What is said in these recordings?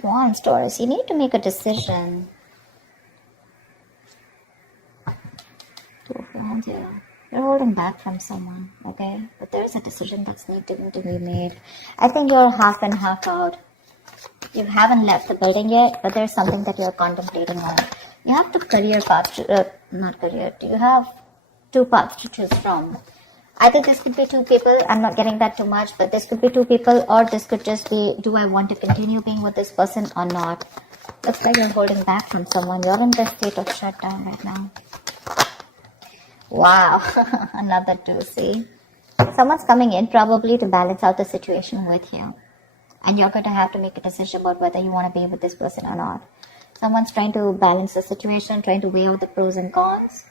of Wands, Taurus. You need to make a decision. Two of Wands here. You're holding back from someone, okay? But there's a decision that's needing to be made. I think you're half and half out. You haven't left the building yet, but there's something that you're contemplating on. You have the career path, not career. You have two paths to choose from. I think this could be two people. I'm not getting that too much, but this could be two people, or this could just be, do I want to continue being with this person or not? Looks like you're holding back from someone. You're in the state of shutdown right now. Wow, another two, see? Someone's coming in probably to balance out the situation with you. And you're going to have to make a decision about whether you want to be with this person or not. Someone's trying to balance the situation, trying to weigh out the pros and cons.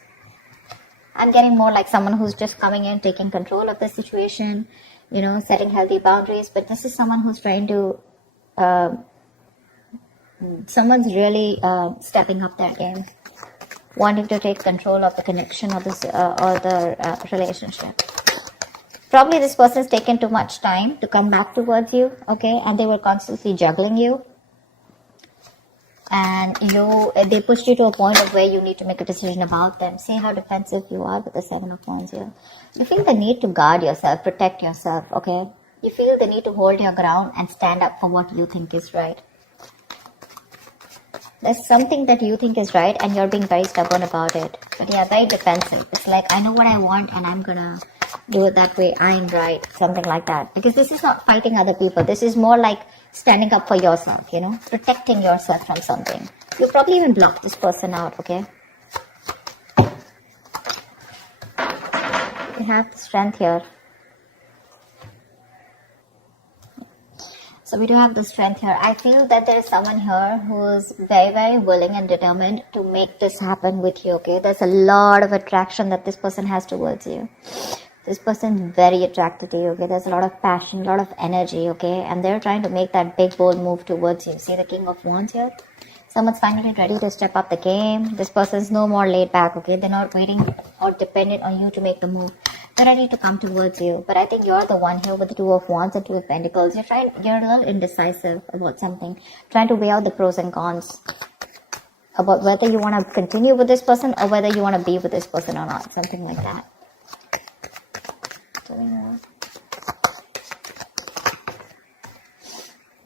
I'm getting more like someone who's just coming in, taking control of the situation, you know, setting healthy boundaries. But this is someone who's trying to, someone's really stepping up their game, wanting to take control of the connection or the relationship. Probably this person's taken too much time to come back towards you, okay? And they were constantly juggling you. And they pushed you to a point of where you need to make a decision about them. See how defensive you are with the Seven of Wands here. You feel the need to guard yourself, protect yourself, okay? You feel the need to hold your ground and stand up for what you think is right. There's something that you think is right and you're being very stubborn about it. But yeah, very defensive. It's like, I know what I want and I'm gonna do it that way. I'm right. Something like that. Because this is not fighting other people. This is more like standing up for yourself, you know, protecting yourself from something. You probably even block this person out, okay? You have the strength here. So we do have the strength here. I feel that there is someone here who's very, very willing and determined to make this happen with you, okay? There's a lot of attraction that this person has towards you. This person's very attracted to you, okay? There's a lot of passion, a lot of energy, okay? And they're trying to make that big, bold move towards you. See the King of Wands here? Someone's finally ready to step up the game. This person's no more laid back, okay? They're not waiting or dependent on you to make the move. They're ready to come towards you. But I think you're the one here with the Two of Wands and Two of Pentacles. You're a little indecisive about something. Trying to weigh out the pros and cons. About whether you want to continue with this person or whether you want to be with this person or not. Something like that.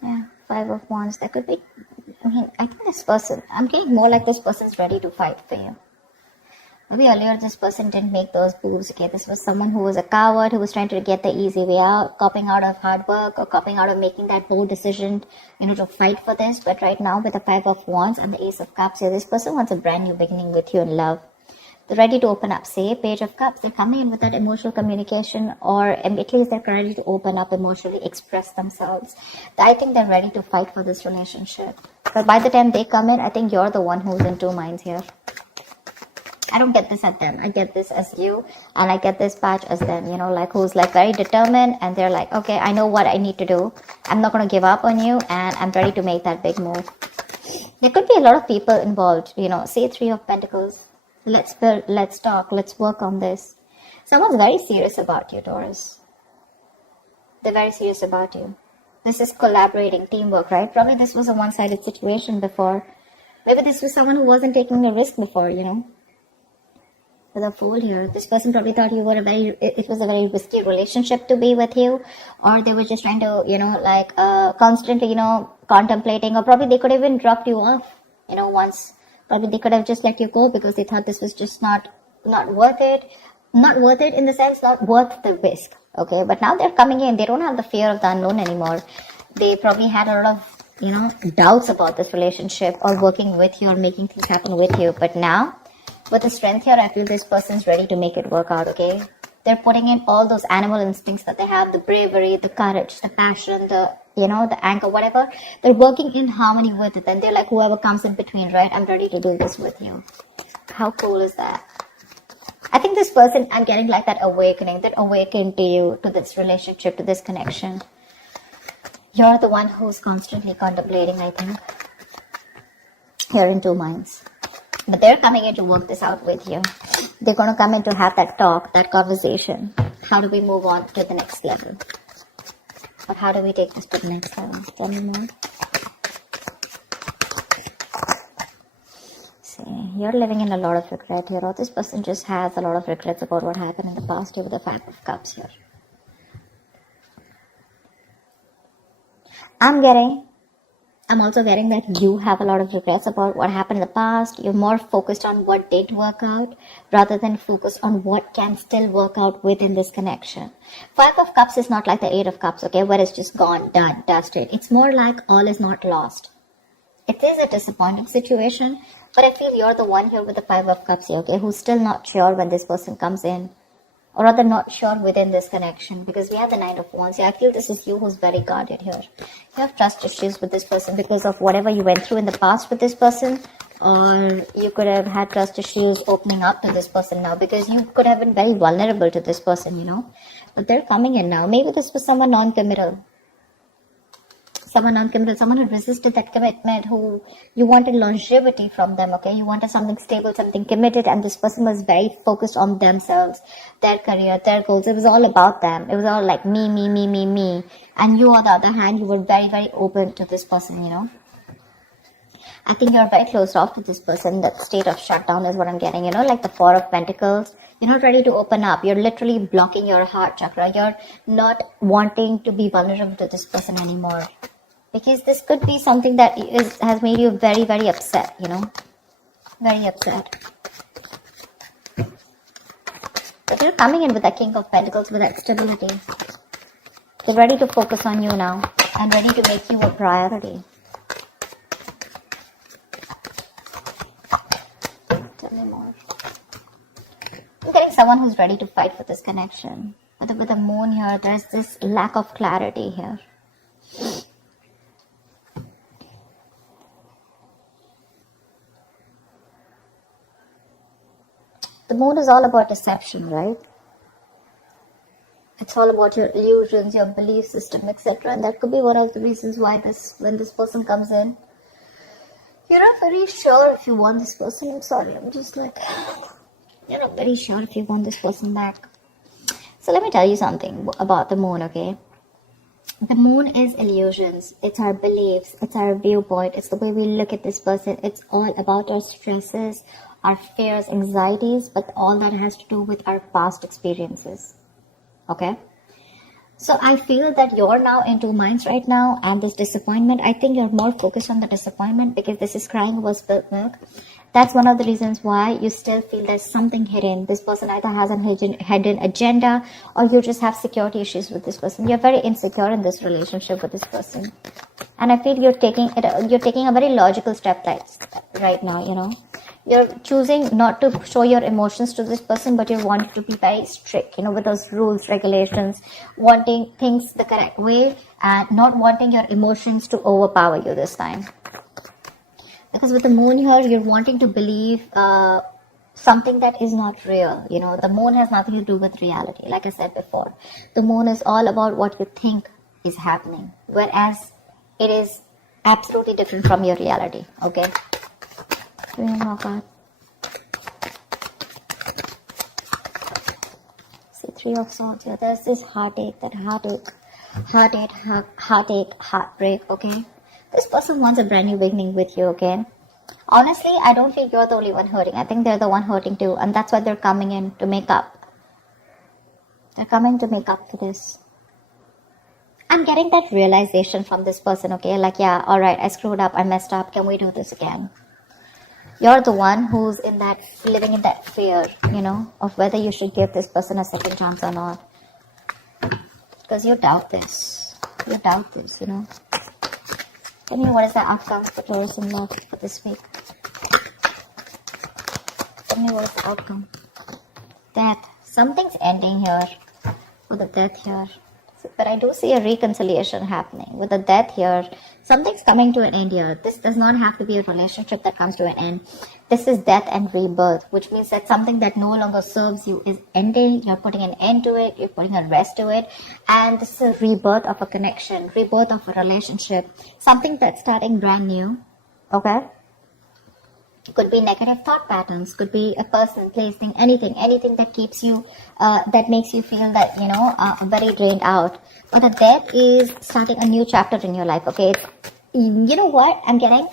Yeah, Five of Wands. That could be, I think this person, I'm getting more like this person's ready to fight for you. Maybe earlier this person didn't make those moves, okay? This was someone who was a coward, who was trying to get the easy way out, copping out of hard work or copping out of making that bold decision, you know, to fight for this. But right now with the Five of Wands and the Ace of Cups here, this person wants a brand new beginning with you in love. They're ready to open up. Say, Page of Cups, they're coming in with that emotional communication, or at least they're ready to open up emotionally, express themselves. I think they're ready to fight for this relationship. But by the time they come in, I think you're the one who's in two minds here. I don't get this at them. I get this as you, and I get this patch as them, you know, like who's like very determined, and they're like, okay, I know what I need to do. I'm not going to give up on you, and I'm ready to make that big move. There could be a lot of people involved, you know, say Three of Pentacles. Let's build, let's talk, let's work on this. Someone's very serious about you, Taurus. They're very serious about you. This is collaborating, teamwork, right? Probably this was a one-sided situation before. Maybe this was someone who wasn't taking a risk before, you know. With a Fool here, this person probably thought you were it was a very risky relationship to be with you, or they were just trying to, you know, like constantly, you know, contemplating, or probably they could have even dropped you off, you know, once. Probably they could have just let you go because they thought this was just not worth it. Not worth it in the sense, not worth the risk, okay? But now they're coming in, they don't have the fear of the unknown anymore. They probably had a lot of, you know, doubts about this relationship or working with you or making things happen with you. But now, with the strength here, I feel this person's ready to make it work out, okay? They're putting in all those animal instincts that they have, the bravery, the courage, the passion, the, you know, the anger, whatever. They're working in harmony with it. And they're like, whoever comes in between, right? I'm ready to do this with you. How cool is that? I think this person, I'm getting like that awakening, that awakened to you, to this relationship, to this connection. You're the one who's constantly contemplating, I think. You're in two minds. But they're coming in to work this out with you. They're going to come in to have that talk, that conversation. How do we move on to the next level? Or how do we take this to the next level? Tell me more. you're living in a lot of regret here, or this person just has a lot of regrets about what happened in the past here with the Five of Cups here. I'm also getting that you have a lot of regrets about what happened in the past. You're more focused on what didn't work out rather than focused on what can still work out within this connection. Five of Cups is not like the Eight of Cups, okay, where it's just gone, done, dusted. It's more like all is not lost. It is a disappointing situation, but I feel you're the one here with the Five of Cups here, okay, who's still not sure when this person comes in. Or rather not sure within this connection, because we have the Nine of Wands. Yeah, I feel this is you who's very guarded here. You have trust issues with this person because of whatever you went through in the past with this person, or you could have had trust issues opening up to this person now because you could have been very vulnerable to this person, you know. But they're coming in now. Maybe this was someone non-committal. Someone who resisted that commitment, who you wanted longevity from them, okay? You wanted something stable, something committed, and this person was very focused on themselves, their career, their goals. It was all about them. It was all like me. And you, on the other hand, you were very, very open to this person, you know? I think you're very closed off to this person. That state of shutdown is what I'm getting, you know, like the Four of Pentacles. You're not ready to open up. You're literally blocking your heart chakra. You're not wanting to be vulnerable to this person anymore. Because this could be something that has made you very, very upset, you know. Very upset. But you're coming in with that King of Pentacles, with that stability. They're ready to focus on you now. And ready to make you a priority. Tell me more. I'm getting someone who's ready to fight for this connection. But with the moon here, there's this lack of clarity here. The moon is all about deception, right? It's all about your illusions, your belief system, etc. And that could be one of the reasons why when this person comes in, you're not very sure if you want this person. I'm sorry, I'm just like, you're not very sure if you want this person back. So let me tell you something about the moon, okay? The moon is illusions. It's our beliefs. It's our viewpoint. It's the way we look at this person. It's all about our stresses, our fears, anxieties, but all that has to do with our past experiences. Okay? So I feel that you're now in two minds right now, and this disappointment, I think you're more focused on the disappointment because this is crying over spilled milk. That's one of the reasons why you still feel there's something hidden. This person either has a hidden agenda, or you just have security issues with this person. You're very insecure in this relationship with this person. And I feel you're taking a very logical step right now, you know. You're choosing not to show your emotions to this person, but you want to be very strict, you know, with those rules, regulations, wanting things the correct way, and not wanting your emotions to overpower you this time. Because with the moon here, you're wanting to believe something that is not real. You know, the moon has nothing to do with reality. Like I said before, the moon is all about what you think is happening, whereas it is absolutely different from your reality. Okay. See, Three of Swords here. There's this heartache, heartbreak. Okay. This person wants a brand new beginning with you, okay? Honestly, I don't think you're the only one hurting. I think they're the one hurting too. And that's why they're coming in to make up. They're coming to make up for this. I'm getting that realization from this person, okay? Like, yeah, alright, I screwed up, I messed up. Can we do this again? You're the one who's living in that fear, you know, of whether you should give this person a second chance or not. Because you doubt this. You know. Tell me, what is the outcome for Taurus in love for this week? Tell me, what is the outcome? Death. Something's ending here. For the death here. But I do see a reconciliation happening. With the death here, something's coming to an end here. This does not have to be a relationship that comes to an end. This is death and rebirth, which means that something that no longer serves you is ending. You're putting an end to it. You're putting a rest to it. And this is a rebirth of a connection, rebirth of a relationship. Something that's starting brand new. Okay? Could be negative thought patterns. Could be a person, place, thing, anything that keeps you, that makes you feel that, you know, very drained out. But the death is starting a new chapter in your life. Okay? You know what I'm getting?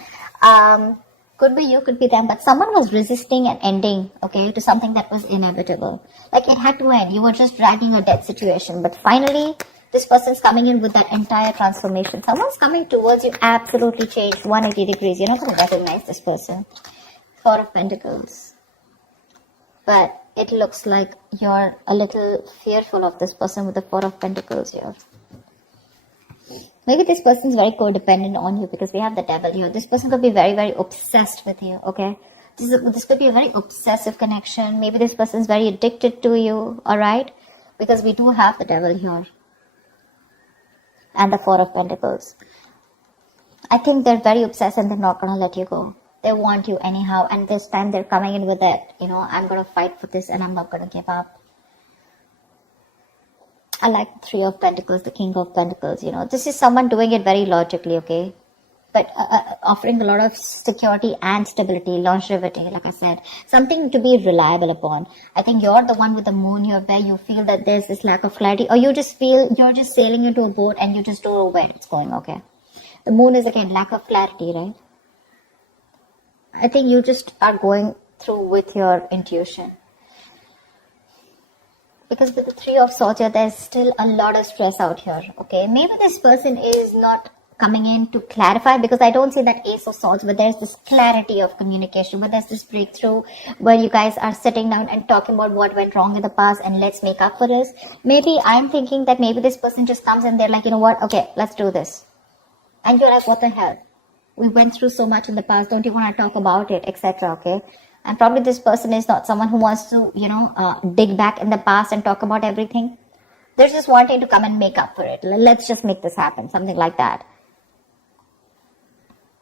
Could be you, could be them, but someone was resisting an ending, okay, to something that was inevitable. Like it had to end. You were just dragging a dead situation, but finally, this person's coming in with that entire transformation. Someone's coming towards you, absolutely changed, 180 degrees. You're not going to recognize this person. Four of Pentacles. But it looks like you're a little fearful of this person with the Four of Pentacles here. Maybe this person is very codependent on you because we have the Devil here. This person could be very, very obsessed with you, okay? This could be a very obsessive connection. Maybe this person is very addicted to you, alright? Because we do have the Devil here. And the Four of Pentacles. I think they're very obsessed and they're not going to let you go. They want you anyhow. And this time they're coming in with that, I'm going to fight for this and I'm not going to give up. I like the Three of Pentacles, the King of Pentacles, This is someone doing it very logically, okay? But offering a lot of security and stability, longevity, like I said. Something to be reliable upon. I think you're the one with the moon here where you feel that there's this lack of clarity. Or you just feel you're just sailing into a boat and you just don't know where it's going, okay? The moon is, again, lack of clarity, right? I think you just are going through with your intuition. Because with the Three of Swords here, there's still a lot of stress out here, okay? Maybe this person is not coming in to clarify because I don't see that Ace of Swords, but there's this clarity of communication, but there's this breakthrough where you guys are sitting down and talking about what went wrong in the past and let's make up for this. Maybe I'm thinking that maybe this person just comes and they're like, you know what? Okay, let's do this. And you're like, what the hell? We went through so much in the past. Don't you want to talk about it, etc., okay? And probably this person is not someone who wants to, dig back in the past and talk about everything. They're just wanting to come and make up for it. Let's just make this happen. Something like that.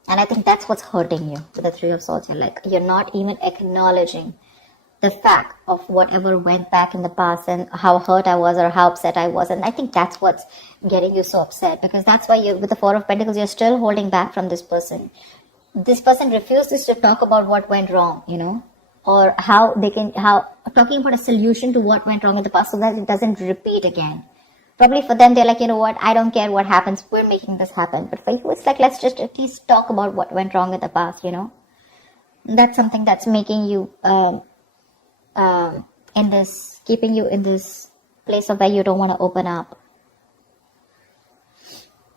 And I think that's what's hurting you with the Three of Swords. You're not even acknowledging the fact of whatever went back in the past and how hurt I was or how upset I was. And I think that's what's getting you so upset, because that's why with the Four of Pentacles, you're still holding back from this person. This person refuses to talk about what went wrong, or talking about a solution to what went wrong in the past so that it doesn't repeat again. Probably for them, they're like, you know what, I don't care what happens, we're making this happen. But for you, it's like, let's just at least talk about what went wrong in the past, That's something that's making you, keeping you in this place of where you don't want to open up.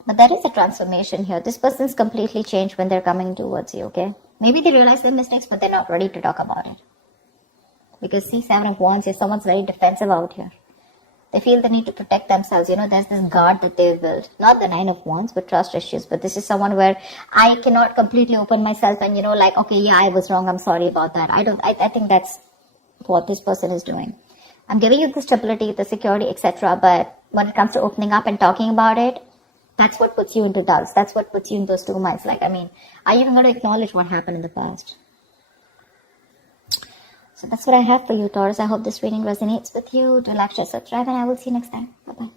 But there is a transformation here. This person's completely changed when they're coming towards you, okay? Maybe they realize their mistakes, but they're not ready to talk about it. Because see, Seven of Wands here, someone's very defensive out here. They feel the need to protect themselves. There's this guard that they've built. Not the Nine of Wands, but trust issues. But this is someone where I cannot completely open myself and, okay, yeah, I was wrong. I'm sorry about that. I think that's what this person is doing. I'm giving you the stability, the security, etc. But when it comes to opening up and talking about it, that's what puts you into doubts. That's what puts you in those 2 months. Are you even going to acknowledge what happened in the past? So that's what I have for you, Taurus. I hope this reading resonates with you. Do like, share, subscribe, and I will see you next time. Bye-bye.